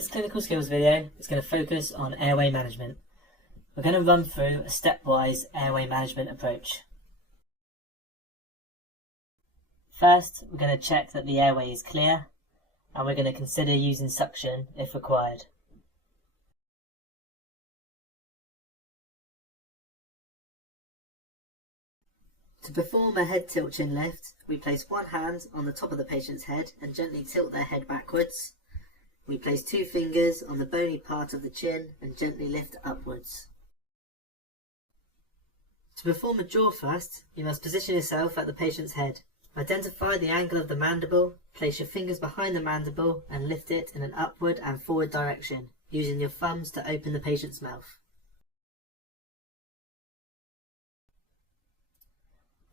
This clinical skills video is going to focus on airway management. We're going to run through a stepwise airway management approach. First, we're going to check that the airway is clear, and we're going to consider using suction if required. To perform a head tilt chin lift, we place one hand on the top of the patient's head and gently tilt their head backwards. We place two fingers on the bony part of the chin and gently lift upwards. To perform a jaw thrust, you must position yourself at the patient's head. Identify the angle of the mandible, place your fingers behind the mandible and lift it in an upward and forward direction, using your thumbs to open the patient's mouth.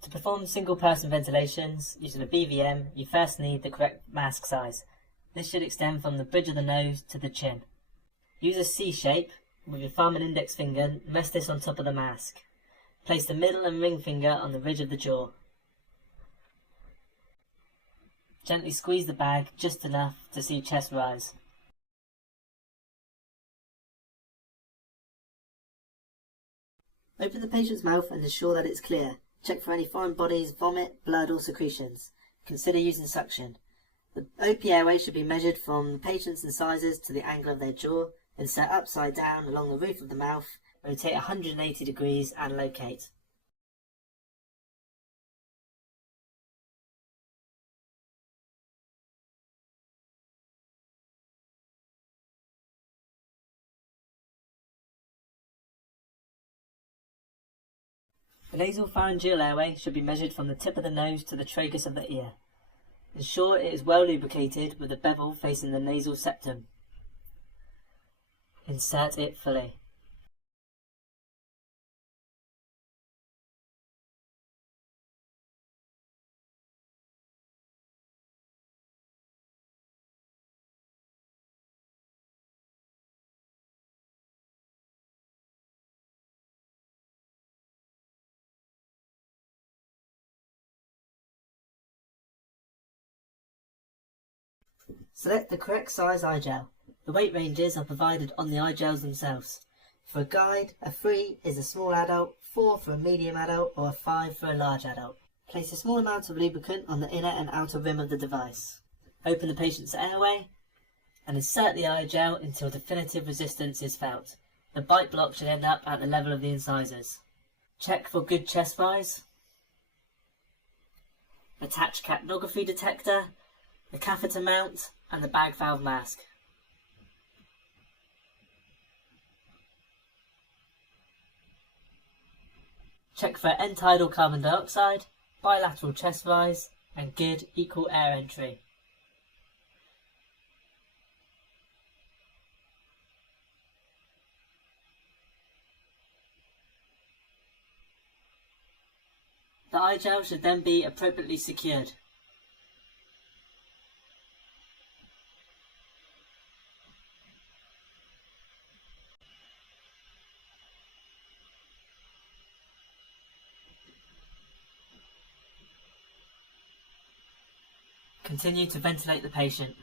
To perform single-person ventilations using a BVM, you first need the correct mask size. This should extend from the bridge of the nose to the chin. Use a C shape with your thumb and index finger and rest this on top of the mask. Place the middle and ring finger on the ridge of the jaw. Gently squeeze the bag just enough to see chest rise. Open the patient's mouth and ensure that it's clear. Check for any foreign bodies, vomit, blood or secretions. Consider using suction. The OP airway should be measured from the patient's incisors to the angle of their jaw. Insert upside down along the roof of the mouth, rotate 180 degrees and locate. The nasopharyngeal airway should be measured from the tip of the nose to the tragus of the ear. Ensure it is well lubricated with the bevel facing the nasal septum. Insert it fully. Select the correct size eye gel. The weight ranges are provided on the eye gels themselves. For a guide, a 3 is a small adult, 4 for a medium adult, or a 5 for a large adult. Place a small amount of lubricant on the inner and outer rim of the device. Open the patient's airway and insert the eye gel until definitive resistance is felt. The bite block should end up at the level of the incisors. Check for good chest rise. Attach capnography detector, the catheter mount and the bag valve mask. Check for end-tidal carbon dioxide, bilateral chest rise and good equal air entry. The eye gel should then be appropriately secured. Continue to ventilate the patient.